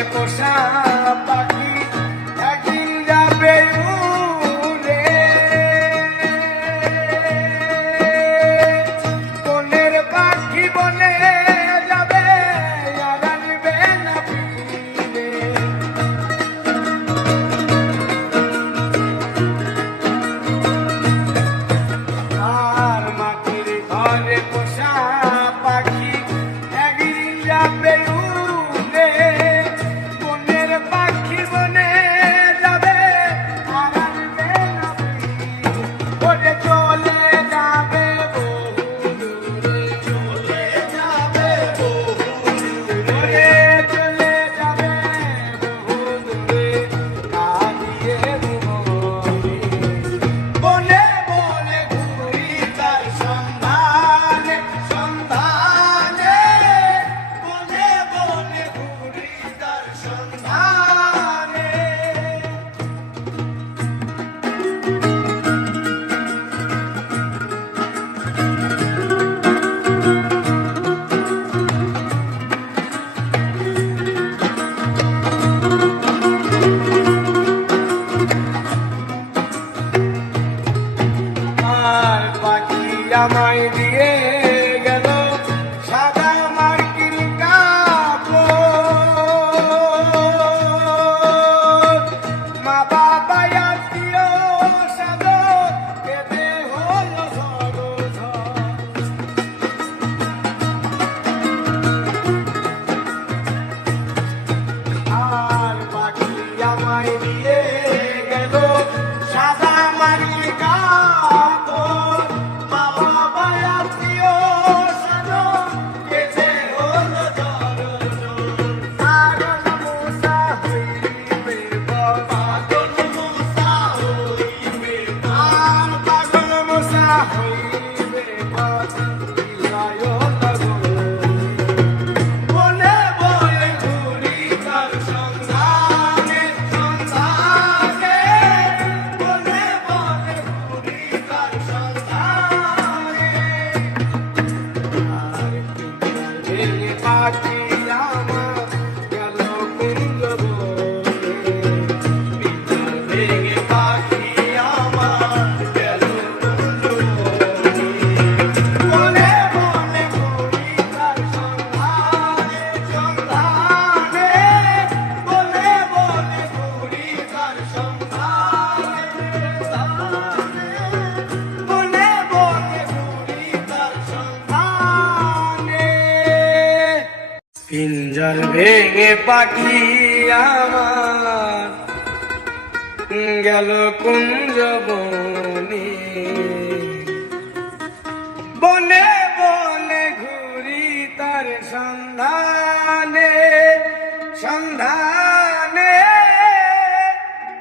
ঘরে পোষা পাখি একদিন যাবে উড়ে। বনের পাখি বনে যাবে আর আসবে না ফিরে। আর মাটির ঘরে পোষা পাখি একদিন যাবে উড়ে। বনের পাখি বনে যাবে আর আসবে না ফিরে। ওরে চলে যাবে বহু দূরে, চলে যাবে বহু দূরে, চলে যাবে বহু দূরে, কাঁদিয়ে মরে। বনে বনে ঘুরি তার সন্ধানে, সন্ধানে, বনে বনে ঘুরি তার সন্ধানে। আর পাখি আমায় দিয়ে গেল সাদা মার্কিন কাপড়। মা বাবা আত্মীয় স্বজন কেঁদে হলো ঝড়। আর পাখি আমায় দিয়ে গেল সাদা মার্কিন কাপড়। মা বাবা আত্মীয় স্বজন কেঁদে হলো ঝড়। পাগল মূসা হইবে বল, পাগল মূসা হইবে বল, পাগল মূসা হইবে বল, বিদায় লাগো। বনে বনে ঘুরি তার সন্ধানে, সন্ধানে, বনে বনে ঘুরি তার সন্ধানে। আর ভেঙে পাখি আমার গেল কুঞ্জ বনে, পিঞ্জর ভেঙে পাখি আমার গেল কুঞ্জ বনে। বনে বনে ঘুরি তার সন্ধানে, সন্ধানে, বনে বনে ঘুরি তার সন্ধানে, সন্ধানে, বনে বনে ঘুরি তার সন্ধানে। পিঞ্জর ভেঙে পাখি আমার গেল কুঞ্জ বনে। বনে বনে ঘুরি তার সন্ধানে, সন্ধানে,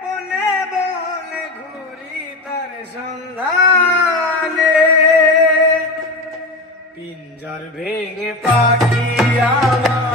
বনে বনে ঘুরি তার সন্ধানে। পিঞ্জর ভেঙে পাখি আমার